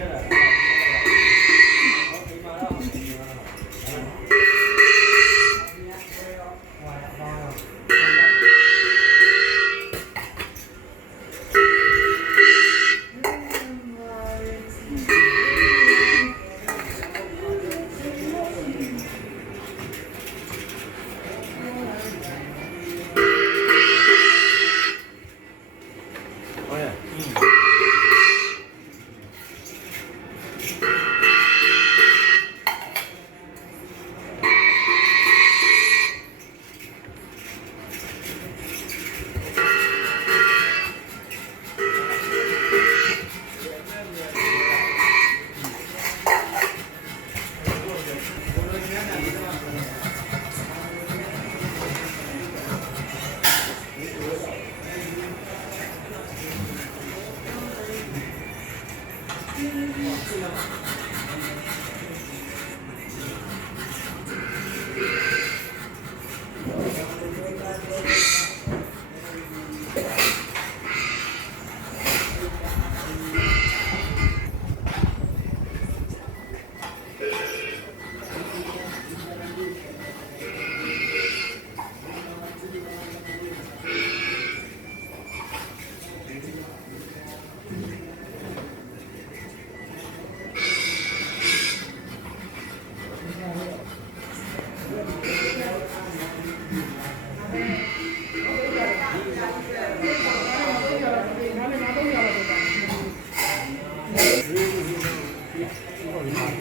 哎。よろしくお願いします。Thank.